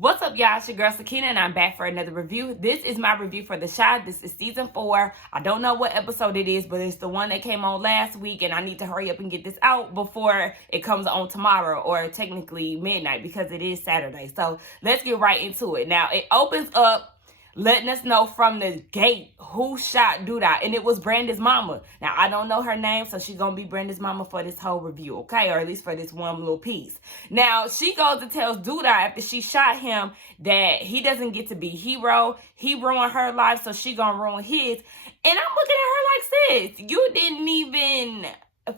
What's up, y'all? It's your girl Sakina, and I'm back for another review. This is my review for The Chi. This is season 4. I don't know what episode it is, but it's the one that came on last week, and I need to hurry up and get this out before it comes on tomorrow, or technically midnight, because it is Saturday. So let's get right into it. Now, it opens up letting us know from the gate who shot Duda, and it was Brandy's mama. Now, I don't know her name, so she's gonna be Brandy's mama for this whole review, okay? Or at least for this one little piece. Now, she goes and tells Duda after she shot him that he doesn't get to be hero. He ruined her life, so she gonna ruin his. And I'm looking at her like, sis, you didn't even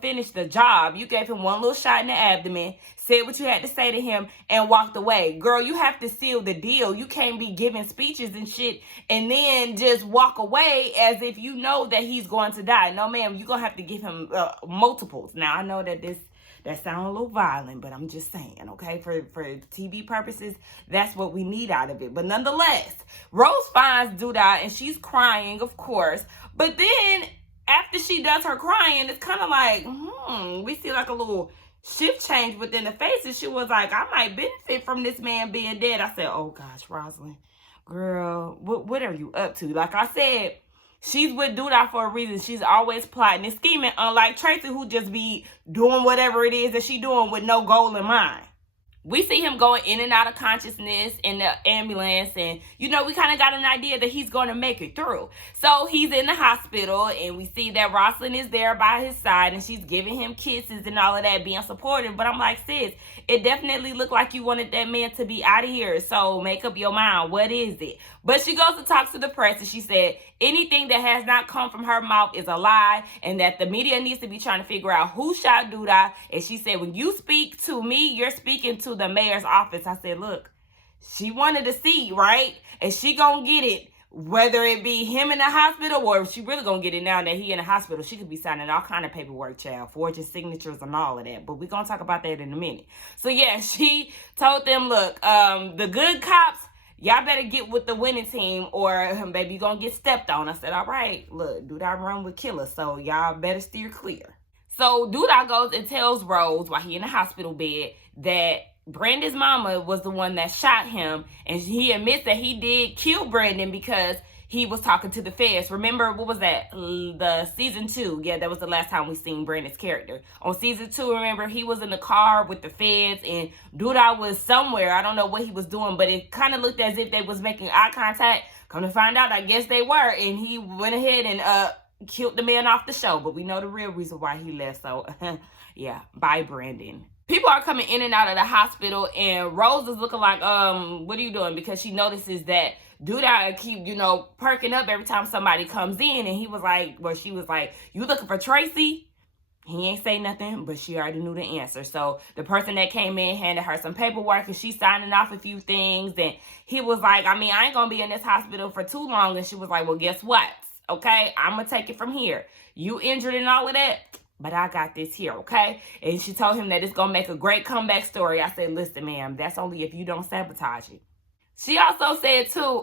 finish the job. You gave him one little shot in the abdomen, said what you had to say to him, and walked away. Girl, you have to seal the deal. You can't be giving speeches and shit and then just walk away as if you know that he's going to die. No, ma'am, you're going to have to give him multiples. Now, I know that that sounds a little violent, but I'm just saying, okay? For TV purposes, that's what we need out of it. But nonetheless, Rose finds Duda, and she's crying, of course. But then after she does her crying, it's kind of like, we see like a little shift change within the face. And she was like, I might benefit from this man being dead. I said, oh gosh, Rosalind, girl, what are you up to? Like I said, she's with Duda for a reason. She's always plotting and scheming, unlike Tracy, who just be doing whatever it is that she doing with no goal in mind. We see him going in and out of consciousness in the ambulance, and we kind of got an idea that he's going to make it through. So he's in the hospital, and we see that Rosalind is there by his side, and she's giving him kisses and all of that, being supportive. But I'm like, sis, it definitely looked like you wanted that man to be out of here, so make up your mind. What is it? But she goes to talk to the press, and she said anything that has not come from her mouth is a lie, and that the media needs to be trying to figure out who shot Duda. And she said, when you speak to me, you're speaking to the mayor's office. I said, look, she wanted to see, right? And she gonna get it, whether it be him in the hospital, or if she really gonna get it now that he in the hospital. She could be signing all kind of paperwork, child, forging signatures and all of that. But we're gonna talk about that in a minute. So yeah, she told them, look, the good cops, y'all better get with the winning team, or baby, you're gonna get stepped on. I said, all right, look, Duda run with killers, so y'all better steer clear. So Duda goes and tells Rose, while he in the hospital bed, that Brandy's mama was the one that shot him, and he admits that he did kill Brandon because he was talking to the feds. Remember, what was that? The season 2. Yeah, that was the last time we seen Brandon's character. On season 2, remember, he was in the car with the feds, and Duda was somewhere. I don't know what he was doing, but it kind of looked as if they was making eye contact. Come to find out, I guess they were, and he went ahead and killed the man off the show. But we know the real reason why he left, so yeah, bye, Brandon. People are coming in and out of the hospital, and Rose is looking like, what are you doing? Because she notices that Duda keep, perking up every time somebody comes in. And he was like, she was like, you looking for Tracy? He ain't say nothing, but she already knew the answer. So the person that came in handed her some paperwork, and she's signing off a few things. And he was like, I ain't going to be in this hospital for too long. And she was like, well, guess what? Okay, I'm going to take it from here. You injured and all of that, but I got this here, okay? And she told him that it's going to make a great comeback story. I said, listen, ma'am, that's only if you don't sabotage it. She also said, too,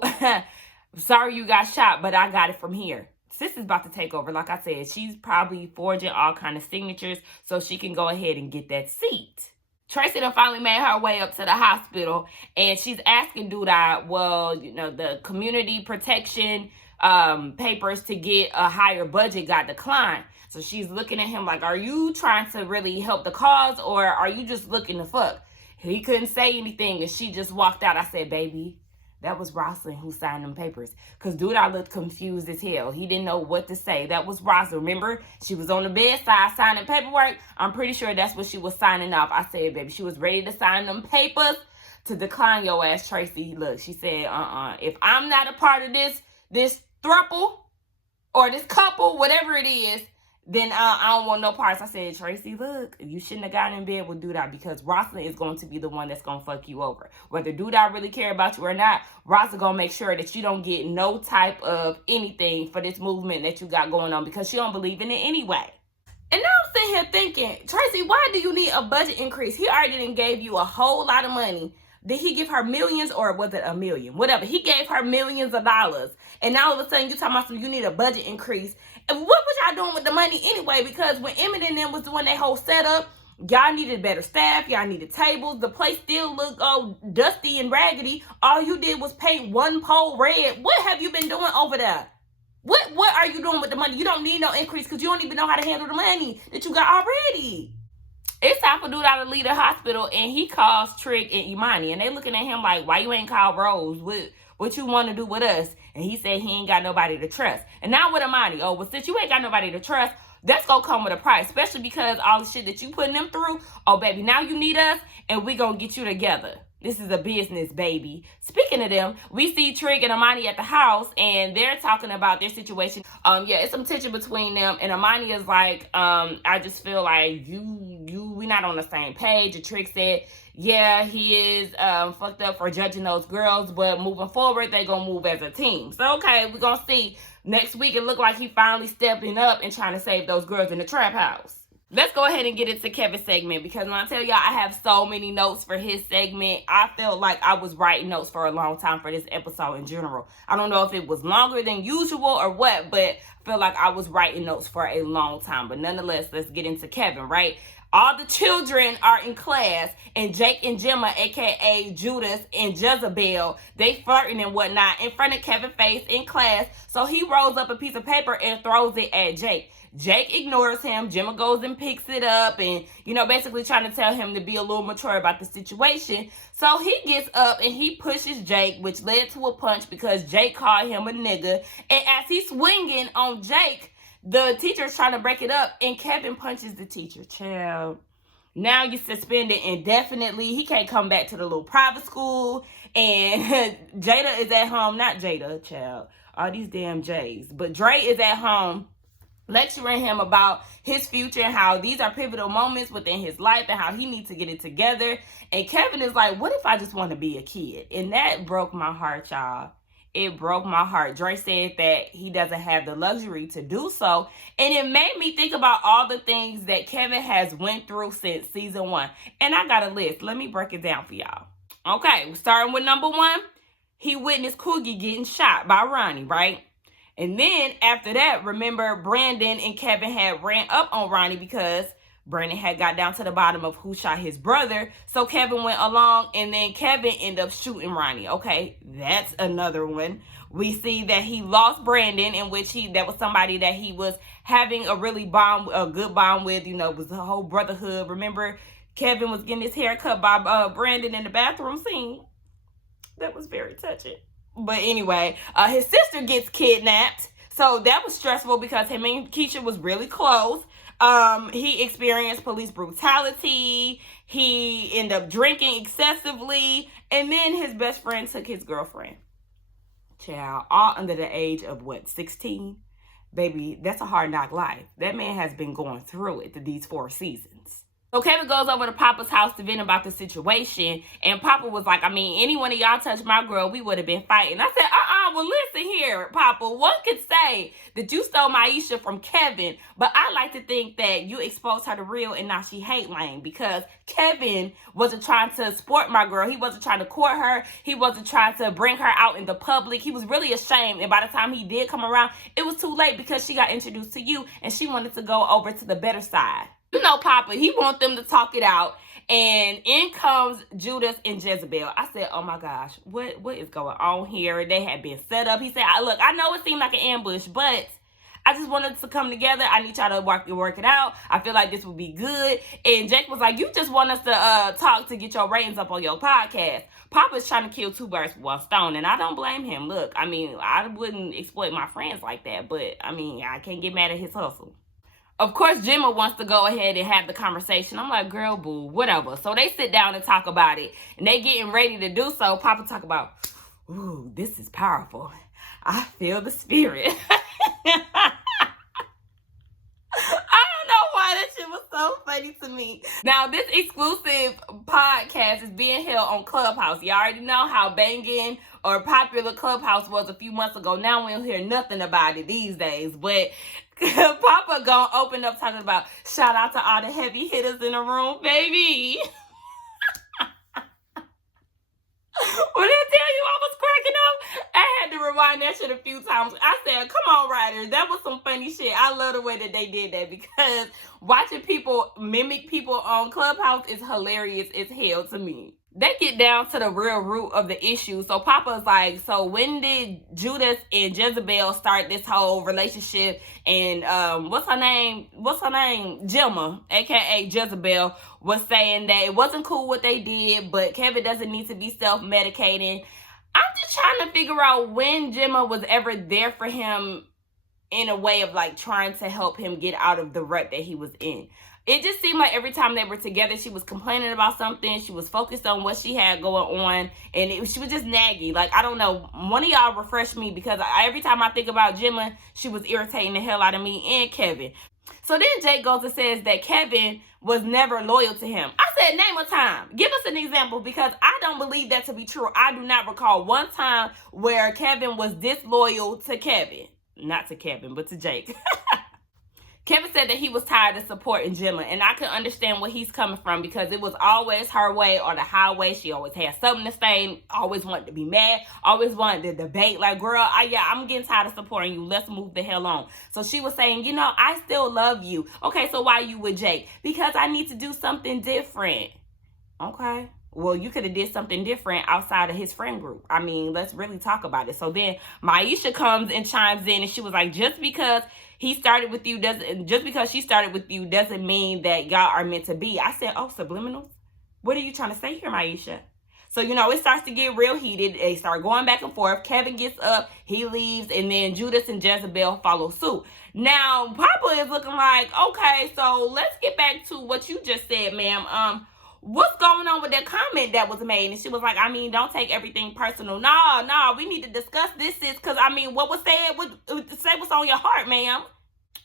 sorry you got shot, but I got it from here. Sis is about to take over. Like I said, she's probably forging all kind of signatures so she can go ahead and get that seat. Tracy done finally made her way up to the hospital, and she's asking Duda, well, the community protection papers to get a higher budget got declined. So she's looking at him like, are you trying to really help the cause, or are you just looking to fuck? He couldn't say anything, and she just walked out. I said, baby, that was Rosalind who signed them papers. Because Duda looked confused as hell. He didn't know what to say. That was Rosalind. Remember, she was on the bedside signing paperwork. I'm pretty sure that's what she was signing off. I said, baby, she was ready to sign them papers to decline your ass, Tracy. Look, she said, if I'm not a part of this throuple or this couple, whatever it is, then I don't want no parts. I said, Tracy, look, you shouldn't have gotten in bed with Duda, because Rosalind is going to be the one that's going to fuck you over. Whether Duda really care about you or not, Rosalind going to make sure that you don't get no type of anything for this movement that you got going on, because she don't believe in it anyway. And now I'm sitting here thinking, Tracy, why do you need a budget increase? He already done gave you a whole lot of money. Did he give her millions, or was it $1 million? Whatever. He gave her millions of dollars. And now all of a sudden you talking about you need a budget increase. And what was y'all doing with the money anyway? Because when Emmett and them was doing their whole setup, Y'all needed better staff. Y'all needed tables. The place still looked dusty and raggedy. All you did was paint one pole red. What have you been doing over there? What are you doing with the money? You don't need no increase because you don't even know how to handle the money that you got already. It's time for dude out to leave the hospital, and he calls Trick and Imani, and they looking at him like, why you ain't called Rose? What you want to do with us? And he said he ain't got nobody to trust. And now with Imani, oh, well, since you ain't got nobody to trust, that's gonna come with a price, especially because all the shit that you putting them through. Oh, baby, now you need us, and we gonna get you together. This is a business, baby. Speaking of them, we see Trig and Imani at the house, and they're talking about their situation. Yeah, it's some tension between them, and Imani is like, I just feel like we not on the same page. And Trig said, yeah, he is fucked up for judging those girls, but moving forward, they gonna move as a team. So, okay, we're gonna see. Next week, it looked like he finally stepping up and trying to save those girls in the trap house. Let's go ahead and get into Kevin's segment, because when I tell y'all I have so many notes for his segment, I felt like I was writing notes for a long time for this episode in general. I don't know if it was longer than usual or what, but I feel like I was writing notes for a long time. But nonetheless, let's get into Kevin, right? All the children are in class, and Jake and Gemma, aka Judas and Jezebel, they flirting and whatnot in front of Kevin's face in class. So he rolls up a piece of paper and throws it at Jake. Jake ignores him. Gemma goes and picks it up and, basically trying to tell him to be a little mature about the situation. So he gets up and he pushes Jake, which led to a punch because Jake called him a nigga. And as he's swinging on Jake, the teacher's trying to break it up, and Kevin punches the teacher. Child. Now you're suspended indefinitely. He can't come back to the little private school. And Jada is at home. Not Jada, child. All these damn J's. But Dre is at home lecturing him about his future and how these are pivotal moments within his life and how he needs to get it together. And Kevin is like, what if I just want to be a kid? And that broke my heart, y'all. It broke my heart. Dre said that he doesn't have the luxury to do so. And it made me think about all the things that Kevin has went through since season 1. And I got a list. Let me break it down for y'all. Okay, starting with number 1. He witnessed Coogie getting shot by Ronnie, right? And then after that, remember Brandon and Kevin had ran up on Ronnie because Brandon had got down to the bottom of who shot his brother. So Kevin went along, and then Kevin ended up shooting Ronnie. Okay, that's another one. We see that he lost Brandon, in which that was somebody that he was having a good bond with. It was the whole brotherhood. Remember, Kevin was getting his hair cut by Brandon in the bathroom scene. That was very touching. But anyway, his sister gets kidnapped. So that was stressful because him and Keisha was really close. He experienced police brutality. He ended up drinking excessively. And then his best friend took his girlfriend. Child, all under the age of 16? Baby, that's a hard knock life. That man has been going through it these 4 seasons. So Kevin goes over to Papa's house to vent about the situation. And Papa was like, any one of y'all touched my girl, we would have been fighting. I said, well, listen here, Papa. One could say that you stole Maisha from Kevin, but I like to think that you exposed her to real and now she hate Lane, because Kevin wasn't trying to sport my girl. He wasn't trying to court her. He wasn't trying to bring her out in the public. He was really ashamed. And by the time he did come around, it was too late because she got introduced to you and she wanted to go over to the better side. Papa, he wants them to talk it out. And in comes Judas and Jezebel. I said, oh my gosh, what is going on here? They had been set up. He said, look, I know it seemed like an ambush, but I just wanted to come together. I need y'all to work it out. I feel like this would be good. And Jake was like, you just want us to talk to get your ratings up on your podcast. Papa's trying to kill 2 birds with 1 stone, and I don't blame him. Look, I wouldn't exploit my friends like that, but, I can't get mad at his hustle. Of course, Gemma wants to go ahead and have the conversation. I'm like, girl, boo, whatever. So they sit down and talk about it. And they getting ready to do so. Papa talk about, ooh, this is powerful. I feel the spirit. I don't know why that shit was so funny to me. Now, this exclusive podcast is being held on Clubhouse. You already know how banging or popular Clubhouse was a few months ago. Now we don't hear nothing about it these days. But Papa gonna open up talking about shout out to all the heavy hitters in the room, baby. When I tell you I was cracking up, I had to rewind that shit a few times. I said, come on, writers. That was some funny shit. I love the way that they did that because watching people mimic people on Clubhouse is hilarious as hell to me. They get down to the real root of the issue. So Papa's like, so when did Judas and Jezebel start this whole relationship? And what's her name? Gemma, aka Jezebel, was saying that it wasn't cool what they did, but Kevin doesn't need to be self-medicating. I'm just trying to figure out when Gemma was ever there for him in a way of like trying to help him get out of the rut that he was in. It just seemed like every time they were together, she was complaining about something. She was focused on what she had going on. And she was just naggy. Like, I don't know. One of y'all refresh me because every time I think about Gemma, she was irritating the hell out of me and Kevin. So then Jake goes and says that Kevin was never loyal to him. I said, name a time. Give us an example because I don't believe that to be true. I do not recall one time where Kevin was disloyal to Kevin. Not to Kevin, but to Jake. Kevin said that he was tired of supporting Gemma, and I could understand where he's coming from because it was always her way or the highway. She always had something to say, always wanted to be mad, always wanted to debate. Like, girl, I'm getting tired of supporting you. Let's move the hell on. So she was saying, you know, I still love you. Okay, so why you with Jake? Because I need to do something different. Okay. Well, you could have did something different outside of his friend group. I mean, let's really talk about it. So then Maisha comes and chimes in and she was like, just because she started with you doesn't mean that y'all are meant to be. I said, oh, subliminals? What are you trying to say here, Maisha? So, you know, it starts to get real heated. They start going back and forth. Kevin gets up, he leaves, and then Judas and Jezebel follow suit. Now, Papa is looking like, okay, so let's get back to what you just said, ma'am. What's going on with that comment that was made? And she was like, I mean, don't take everything personal. No, we need to discuss this because, I mean, what was said, say what's on your heart, ma'am.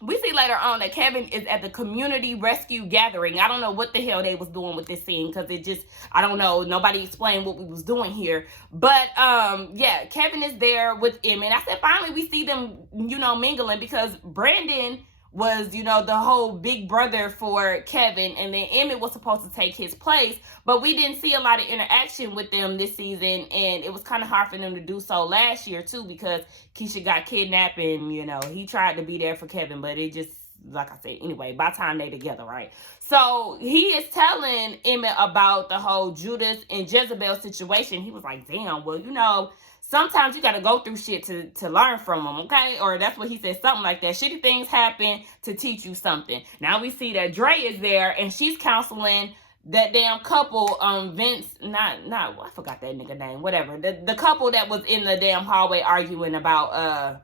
We see later on that Kevin is at the community rescue gathering. I don't know what the hell they was doing with this scene because it just, I don't know. Nobody explained what we was doing here. But, yeah, Kevin is there with Emmett. I said, finally, we see them, you know, mingling because Brandon was, you know, the whole big brother for Kevin, and then Emmett was supposed to take his place, but we didn't see a lot of interaction with them this season, and it was kind of hard for them to do so last year, too, because Keisha got kidnapped, and, you know, he tried to be there for Kevin, but it just, like I said, anyway, by the time they together, right? So he is telling Emmett about the whole Judas and Jezebel situation. He was like, damn, well, you know, sometimes you got to go through shit to learn from them, okay? Or that's what he said, something like that. Shitty things happen to teach you something. Now we see that Dre is there, and she's counseling that damn couple, Vince, not I forgot that nigga name, whatever. The couple that was in the damn hallway arguing about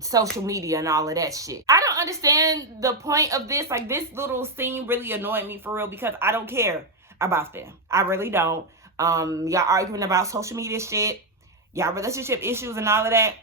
social media and all of that shit. I don't understand the point of this. Like, this little scene really annoyed me for real because I don't care about them. I really don't. Y'all arguing about social media shit, y'all relationship issues and all of that.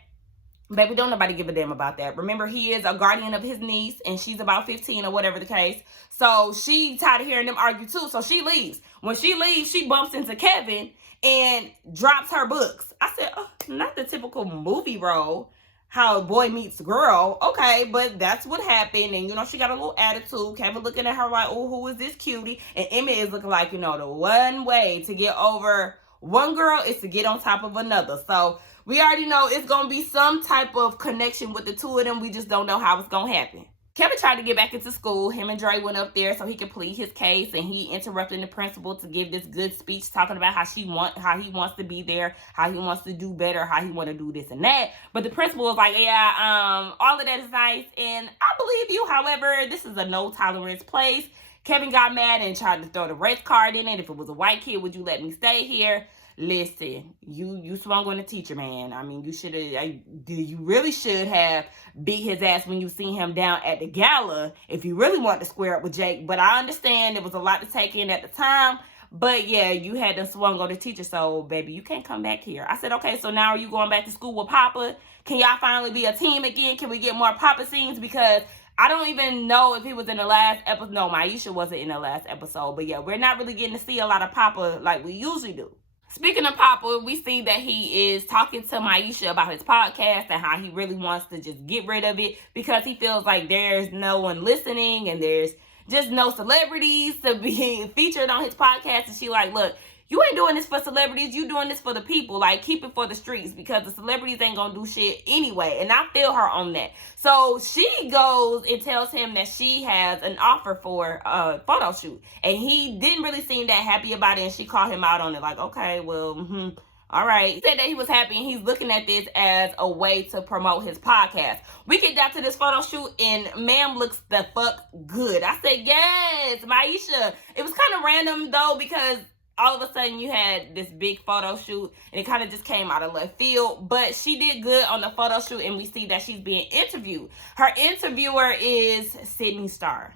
Baby, don't nobody give a damn about that. Remember, he is a guardian of his niece, and she's about 15 or whatever the case. So she tired of hearing them argue too, so she leaves. When she leaves, she bumps into Kevin and drops her books. I said, oh, not the typical movie role, how boy meets girl. Okay, but that's what happened. And, you know, she got a little attitude. Kevin looking at her like, oh, who is this cutie? And Emmett is looking like, you know, the one way to get over one girl is to get on top of another. So we already know it's going to be some type of connection with the two of them. We just don't know how it's going to happen. Kevin tried to get back into school. Him and Dre went up there so he could plead his case, and he interrupted the principal to give this good speech talking about how he wants to be there, how he wants to do better, how he want to do this and that. But the principal was like, yeah, all of that is nice, and I believe you. However, this is a no tolerance place. Kevin got mad and tried to throw the race card in it. If it was a white kid, would you let me stay here? Listen, you swung on the teacher, man. I mean, you really should have beat his ass when you seen him down at the gala if you really wanted to square up with Jake. But I understand it was a lot to take in at the time. But yeah, you had to swung on the teacher, so baby, you can't come back here. I said, okay, so now are you going back to school with Papa? Can y'all finally be a team again? Can we get more Papa scenes? Because I don't even know if he was in the last episode. No, Maisha wasn't in the last episode. But yeah, we're not really getting to see a lot of Papa like we usually do. Speaking of Papa, we see that he is talking to Maisha about his podcast and how he really wants to just get rid of it because he feels like there's no one listening and there's just no celebrities to be featured on his podcast. And she like, look, You ain't doing this for celebrities. You doing this for the people. Like, keep it for the streets, because the celebrities ain't gonna do shit anyway. And I feel her on that. So she goes and tells him that she has an offer for a photo shoot. And he didn't really seem that happy about it. And she called him out on it. Like, okay, well, all right. He said that he was happy, and he's looking at this as a way to promote his podcast. We get down to this photo shoot, and ma'am looks the fuck good. I said, yes, Maisha. It was kind of random, though, because all of a sudden you had this big photo shoot, and it kind of just came out of left field. But she did good on the photo shoot, and we see that she's being interviewed. Her interviewer is Sydney Starr.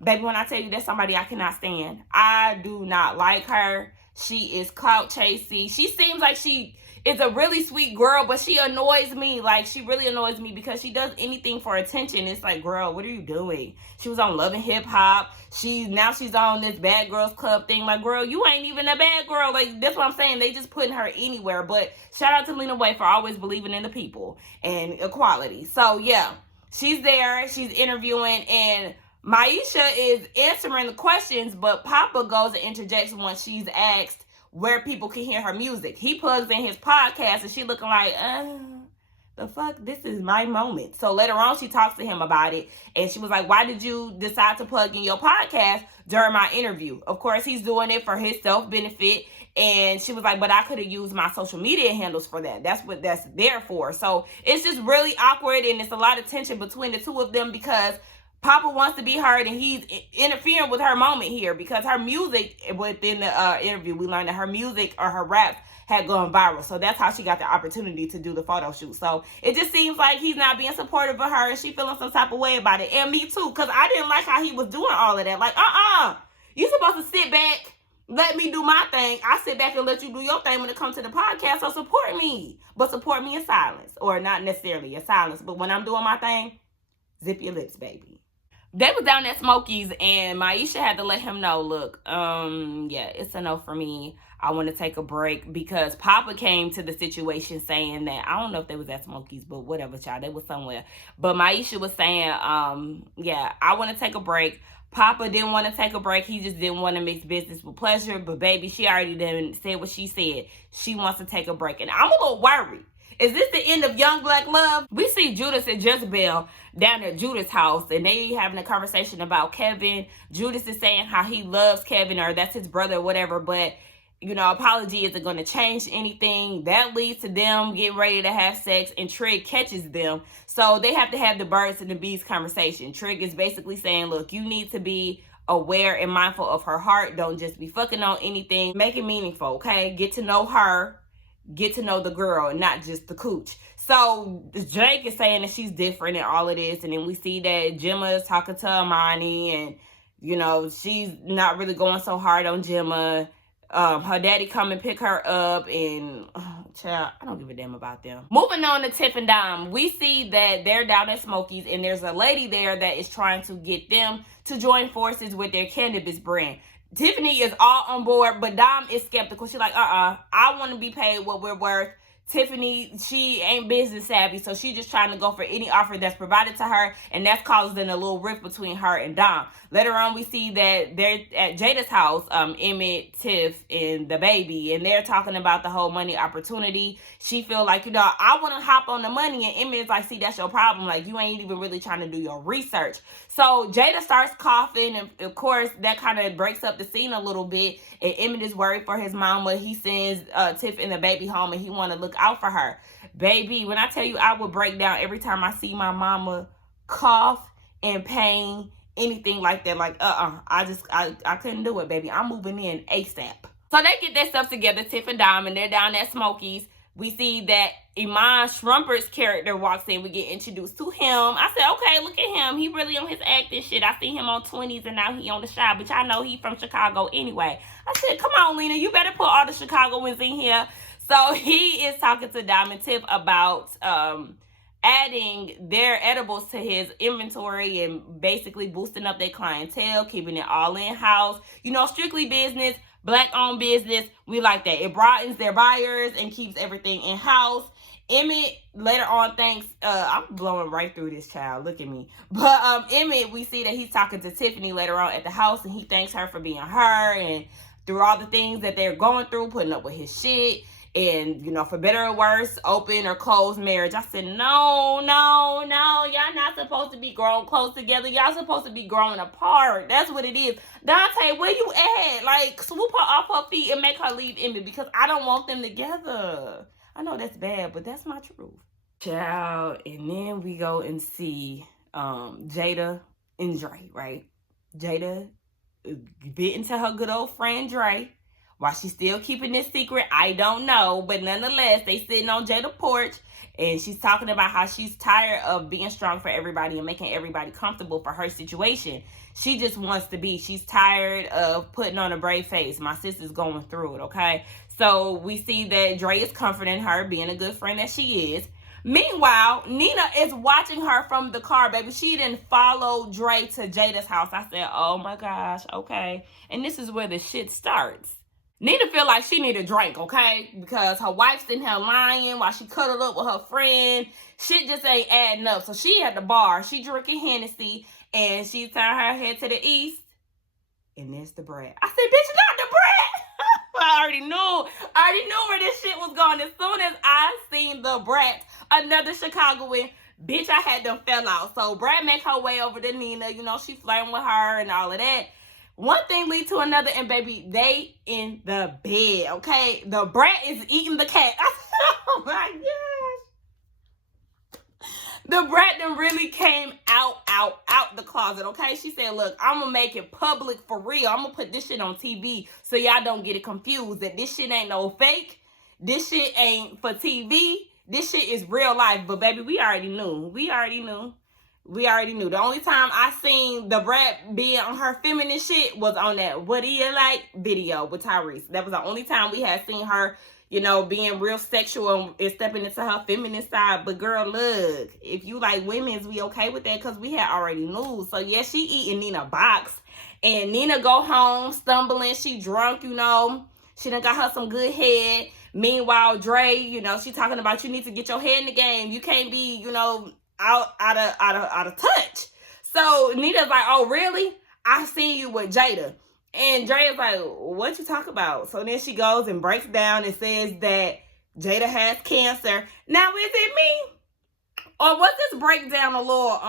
Baby, when I tell you that's somebody I cannot stand. I do not like her. She is clout chasing. She seems like she is a really sweet girl, but she annoys me. Like, she really annoys me because she does anything for attention. It's like, girl, what are you doing? She was on Love and Hip Hop. Now she's on this Bad Girls Club thing. Like, girl, you ain't even a bad girl. Like, that's what I'm saying. They just putting her anywhere. But shout out to Lena Waithe for always believing in the people and equality. So, yeah, she's there. She's interviewing, and Maisha is answering the questions, but Papa goes and interjects once she's asked where people can hear her music. He plugs in his podcast, and she looking like, the fuck? This is my moment. So later on, she talks to him about it, and she was like, why did you decide to plug in your podcast during my interview? Of course, he's doing it for his self-benefit, and she was like, but I could have used my social media handles for that. That's what that's there for. So it's just really awkward, and it's a lot of tension between the two of them because Papa wants to be heard, and he's interfering with her moment here because her music within the interview, we learned that her music or her rap had gone viral. So that's how she got the opportunity to do the photo shoot. So it just seems like he's not being supportive of her, and she feeling some type of way about it. And me too, because I didn't like how he was doing all of that. Like, you supposed to sit back, let me do my thing. I sit back and let you do your thing when it comes to the podcast. So support me, but support me in silence, or not necessarily in silence. But when I'm doing my thing, zip your lips, baby. They was down at Smokey's, and Maisha had to let him know, look, yeah, it's a no for me. I want to take a break, because Papa came to the situation saying that, I don't know if they was at Smokey's, but whatever, child, they was somewhere. But Maisha was saying, yeah, I want to take a break. Papa didn't want to take a break. He just didn't want to mix business with pleasure. But baby, she already done said what she said. She wants to take a break. And I'm a little worried. Is this the end of Young Black Love? We see Judas and Jezebel down at Judas' house, and they having a conversation about Kevin. Judas is saying how he loves Kevin, or that's his brother or whatever, but, you know, apology isn't going to change anything. That leads to them getting ready to have sex, and Trig catches them. So they have to have the birds and the bees conversation. Trig is basically saying, look, you need to be aware and mindful of her heart. Don't just be fucking on anything. Make it meaningful, okay? Get to know her. Get to know the girl, not just the cooch. So Jake is saying that she's different and all of this. And then we see that Gemma is talking to Amani, and, you know, she's not really going so hard on Gemma. Her daddy come and pick her up, and child, I don't give a damn about them. Moving on to Tiff and Dom, we see that they're down at Smokey's, and there's a lady there that is trying to get them to join forces with their cannabis brand. Tiffany is all on board, but Dom is skeptical. She's like, I want to be paid what we're worth. Tiffany, she ain't business savvy, so she's just trying to go for any offer that's provided to her, and that's causing a little rift between her and Dom. Later on, we see that they're at Jada's house, Emmett, Tiff, and the baby, and they're talking about the whole money opportunity. She feel like, you know, I want to hop on the money, and Emmett's like, see, that's your problem. Like, you ain't even really trying to do your research. So Jada starts coughing, and of course, that kind of breaks up the scene a little bit, and Emmett is worried for his mama. He sends Tiff and the baby home, and he want to look out for her. Baby, when I tell you I would break down every time I see my mama cough in pain, anything like that, like, I couldn't do it, baby. I'm moving in ASAP. So they get their stuff together, Tiff and Dom, and they're down at Smokey's. We see that Iman Shumpert's character walks in. We get introduced to him. I said, okay, look at him. He really on his acting shit. I see him on 20s, and now he on the Shy, but y'all know he from Chicago anyway. I said, come on, Lena, you better put all the Chicagoans in here. So he is talking to Dom and Tiff about adding their edibles to his inventory and basically boosting up their clientele, keeping it all in-house. You know, strictly business, Black-owned business. We like that. It broadens their buyers and keeps everything in-house. Emmett later on thanks, I'm blowing right through this, child. Look at me. But Emmett, we see that he's talking to Tiffany later on at the house, and he thanks her for being her and through all the things that they're going through, putting up with his shit. And, you know, for better or worse, open or closed marriage. I said, no. Y'all not supposed to be growing close together. Y'all supposed to be growing apart. That's what it is. Dante, where you at? Like, swoop her off her feet and make her leave Emmy, because I don't want them together. I know that's bad, but that's my truth. Child, and then we go and see Jada and Dre, right? Jada bit into her good old friend Dre. Why she's still keeping this secret, I don't know. But nonetheless, they sitting on Jada's porch, and she's talking about how she's tired of being strong for everybody and making everybody comfortable for her situation. She just wants to be. She's tired of putting on a brave face. My sister's going through it, okay? So we see that Dre is comforting her, being a good friend that she is. Meanwhile, Nina is watching her from the car, baby. She didn't follow Dre to Jada's house. I said, oh my gosh, okay. And this is where the shit starts. Nina feel like she need a drink, okay? Because her wife's in here lying while she cuddled up with her friend. Shit just ain't adding up. So she at the bar. She drinking Hennessy. And she turned her head to the east. And there's the brat. I said, bitch, not the brat. I already knew where this shit was going. As soon as I seen the brat, another Chicagoan, bitch, I had them fell out. So Brat make her way over to Nina. You know, she flirting with her and all of that. One thing lead to another, and baby, they in the bed, okay? The brat is eating the cat. Oh my gosh. The brat then really came out the closet, okay? She said, look, I'm gonna make it public for real. I'm gonna put this shit on TV so y'all don't get it confused that this shit ain't no fake. This shit ain't for TV. This shit is real life. But baby, we already knew. The only time I seen the brat being on her feminine shit was on that What Do You Like video with Tyrese. That was the only time we had seen her, you know, being real sexual and stepping into her feminine side. But girl, look, if you like women's, we okay with that because we had already knew. So yeah, she eating Nina box. And Nina go home stumbling. She drunk, you know. She done got her some good head. Meanwhile, Dre, you know, she talking about you need to get your head in the game. You can't be, you know, out of touch. So Nina's like, oh really? I seen you with Jada. And Dre is like, what you talk about? So then she goes and breaks down and says that Jada has cancer. Now is it me? Or was this breakdown a little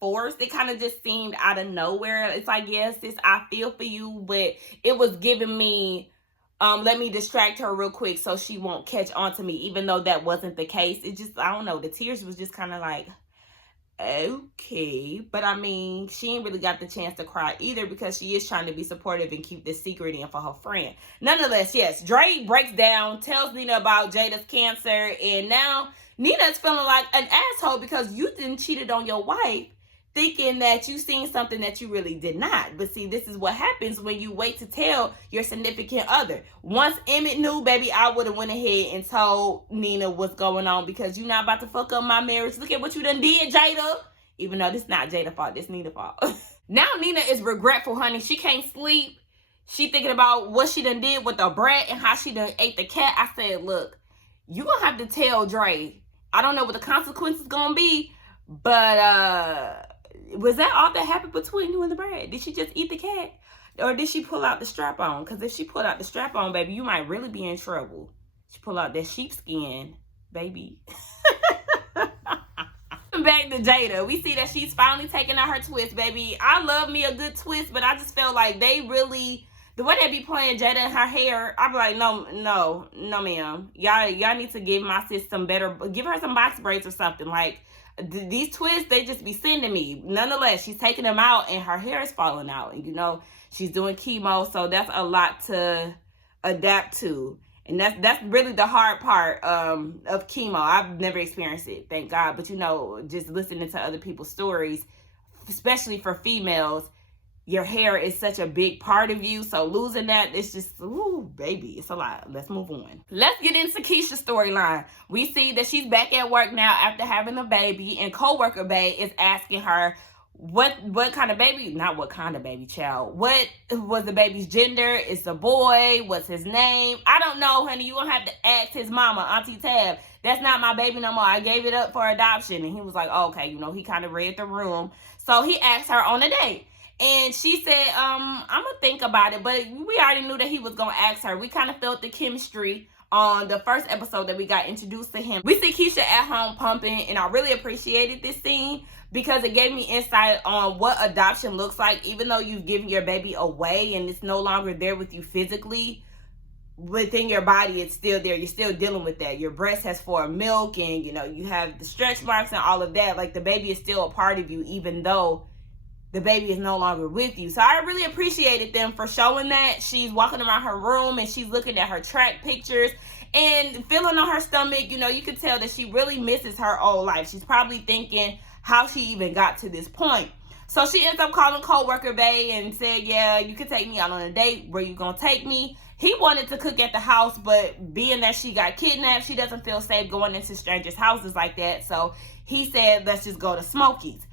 forced? It kind of just seemed out of nowhere. It's like, yes, I feel for you, but it was giving me let me distract her real quick so she won't catch on to me, even though that wasn't the case. It just, I don't know, the tears was just kind of like, okay. But I mean, she ain't really got the chance to cry either because she is trying to be supportive and keep this secret in for her friend. Nonetheless, yes, Dre breaks down, tells Nina about Jada's cancer, and now Nina's feeling like an asshole because you didn't cheated on your wife thinking that you seen something that you really did not. But see, this is what happens when you wait to tell your significant other. Once Emmett knew, baby, I would have went ahead and told Nina what's going on because you're not about to fuck up my marriage. Look at what you done did, Jada. Even though this not Jada's fault, this Nina's fault. Now Nina is regretful, honey. She can't sleep. She thinking about what she done did with the brat and how she done ate the cat. I said, look, you gonna have to tell Dre. I don't know what the consequences gonna be, but was that all that happened between you and the brat? Did she just eat the cat? Or did she pull out the strap on? Because if she pulled out the strap on, baby, you might really be in trouble. She pull out that sheepskin, baby. Back to Jada. We see that she's finally taking out her twist, baby. I love me a good twist, but I just felt like they really, the way they be playing Jada in her hair, I be like, no, ma'am. Y'all need to give my sis some better, give her some box braids or something. Like, these twists, they just be sending me. Nonetheless, she's taking them out and her hair is falling out. And, you know, she's doing chemo, so that's a lot to adapt to. And that's really the hard part of chemo. I've never experienced it, thank God. But, you know, just listening to other people's stories, especially for females, your hair is such a big part of you. So losing that, it's just, ooh, baby, it's a lot. Let's move on. Let's get into Keisha's storyline. We see that she's back at work now after having a baby, and coworker Bae is asking her what kind of baby, not what kind of baby, child. What was the baby's gender? It's a boy. What's his name? I don't know, honey. You gonna have to ask his mama, Auntie Tab. That's not my baby no more. I gave it up for adoption. And he was like, oh, okay, you know, he kind of read the room. So he asked her on a date. And she said, I'm gonna think about it. But we already knew that he was gonna ask her. We kind of felt the chemistry on the first episode that we got introduced to him. We see Keisha at home pumping, and I really appreciated this scene because it gave me insight on what adoption looks like. Even though you've given your baby away and it's no longer there with you physically, within your body it's still there. You're still dealing with that. Your breast has formed milk, and you have the stretch marks and all of that. Like, the baby is still a part of you even though the baby is no longer with you. So I really appreciated them for showing that. She's walking around her room and she's looking at her track pictures and feeling on her stomach. You can tell that she really misses her old life. She's probably thinking how she even got to this point. So she ends up calling coworker Bay and said, yeah, you can take me out on a date. Where you gonna take me? He wanted to cook at the house, but being that she got kidnapped, she doesn't feel safe going into strangers' houses like that. So he said, let's just go to Smokey's.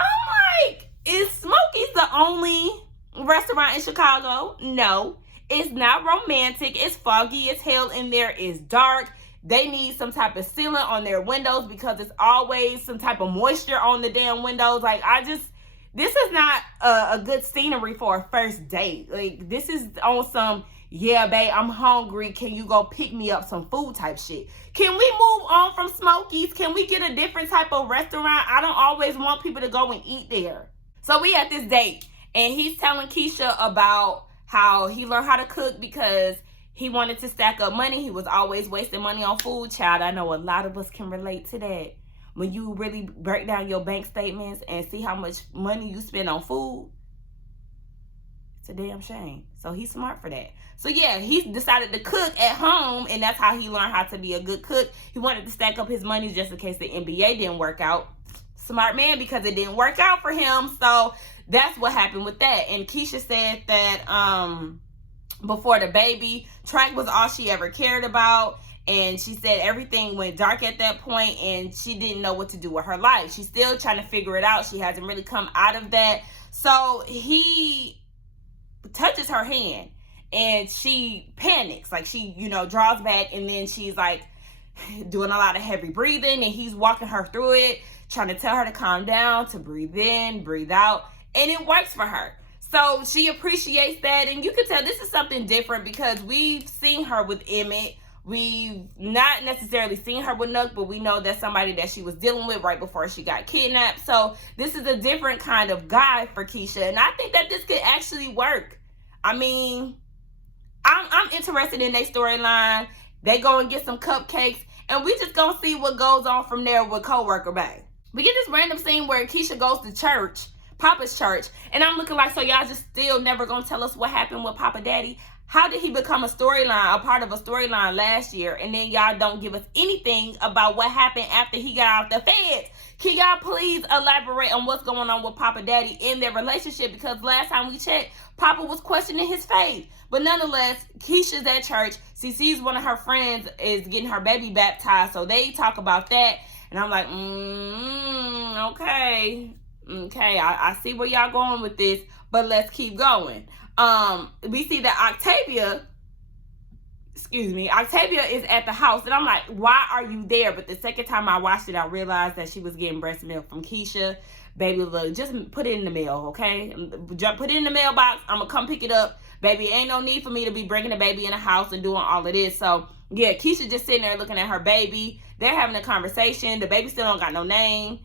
I'm like, is Smokey's the only restaurant in Chicago? No. It's not romantic. It's foggy as hell in there. It's dark. They need some type of sealant on their windows because it's always some type of moisture on the damn windows. Like, this is not a good scenery for a first date. Like, this is on some, yeah, babe, I'm hungry. Can you go pick me up some food type shit? Can we move on from Smokey's? Can we get a different type of restaurant? I don't always want people to go and eat there. So we at this date, and he's telling Keisha about how he learned how to cook because he wanted to stack up money. He was always wasting money on food. Child, I know a lot of us can relate to that. When you really break down your bank statements and see how much money you spend on food, it's a damn shame. So he's smart for that. So yeah, he decided to cook at home, and that's how he learned how to be a good cook. He wanted to stack up his money just in case the NBA didn't work out. Smart man, because it didn't work out for him. So that's what happened with that. And Keisha said that before the baby, track was all she ever cared about. And she said everything went dark at that point, and she didn't know what to do with her life. She's still trying to figure it out. She hasn't really come out of that. So he touches her hand, and she panics. Like, she, draws back, and then she's like doing a lot of heavy breathing, and he's walking her through it, trying to tell her to calm down, to breathe in, breathe out, and it works for her. So she appreciates that, and you can tell this is something different because we've seen her with Emmett. We've not necessarily seen her with Nuck, but we know that's somebody that she was dealing with right before she got kidnapped. So this is a different kind of guy for Keisha, and I think that this could actually work. I mean, I'm interested in their storyline. They go and get some cupcakes, and we just gonna see what goes on from there with coworker Bay. We get this random scene where Keisha goes to church, Papa's church, and I'm looking like, so y'all just still never gonna tell us what happened with Papa Daddy? How did he become a part of a storyline last year, and then y'all don't give us anything about what happened after he got out the feds? Can y'all please elaborate on what's going on with Papa Daddy in their relationship? Because last time we checked, Papa was questioning his faith. But nonetheless, Keisha's at church. She sees one of her friends is getting her baby baptized, so they talk about that. And I'm like, okay, I see where y'all going with this, but let's keep going. We see that Octavia is at the house, and I'm like, why are you there? But the second time I watched it, I realized that she was getting breast milk from Keisha. Baby, look, just put it in the mail, okay? Put it in the mailbox. I'm gonna come pick it up. Baby, ain't no need for me to be bringing the baby in the house and doing all of this. So yeah, Keisha just sitting there looking at her baby. They're having a conversation. The baby still don't got no name.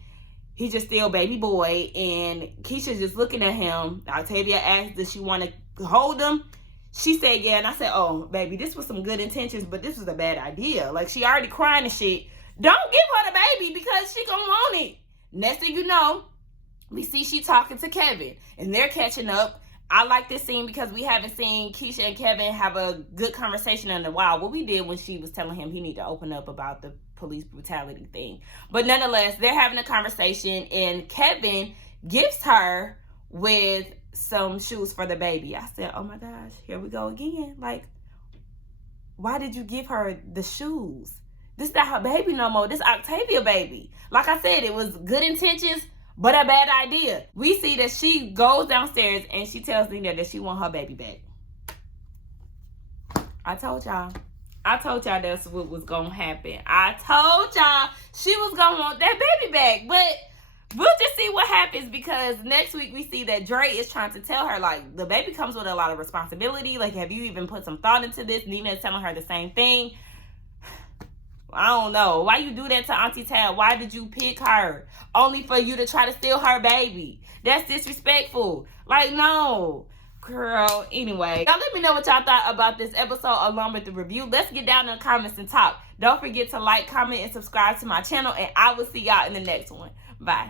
He's just still baby boy, and Keisha's just looking at him. Octavia asked, does she want to hold him? She said, yeah. And I said, oh, baby, this was some good intentions, but this was a bad idea. Like, she already crying and shit. Don't give her the baby because she gonna want it. Next thing you know, we see she talking to Kevin, and they're catching up. I like this scene because we haven't seen Keisha and Kevin have a good conversation in a while. What we did when she was telling him he need to open up about the police brutality thing. But nonetheless, they're having a conversation, and Kevin gifts her with some shoes for the baby. I said, oh my gosh, here we go again. Like, why did you give her the shoes? This is not her baby no more. This Octavia baby. Like I said, it was good intentions, but a bad idea. We see that she goes downstairs and she tells Lena that she want her baby back. I told y'all that's what was gonna happen. I told y'all she was gonna want that baby back. But we'll just see what happens, because next week we see that Dre is trying to tell her, like, the baby comes with a lot of responsibility. Like, have you even put some thought into this? Nina is telling her the same thing. I don't know. Why you do that to Auntie Tab? Why did you pick her? Only for you to try to steal her baby. That's disrespectful. Like, no. Girl, anyway. Y'all let me know what y'all thought about this episode along with the review. Let's get down in the comments and talk. Don't forget to like, comment, and subscribe to my channel. And I will see y'all in the next one. Bye.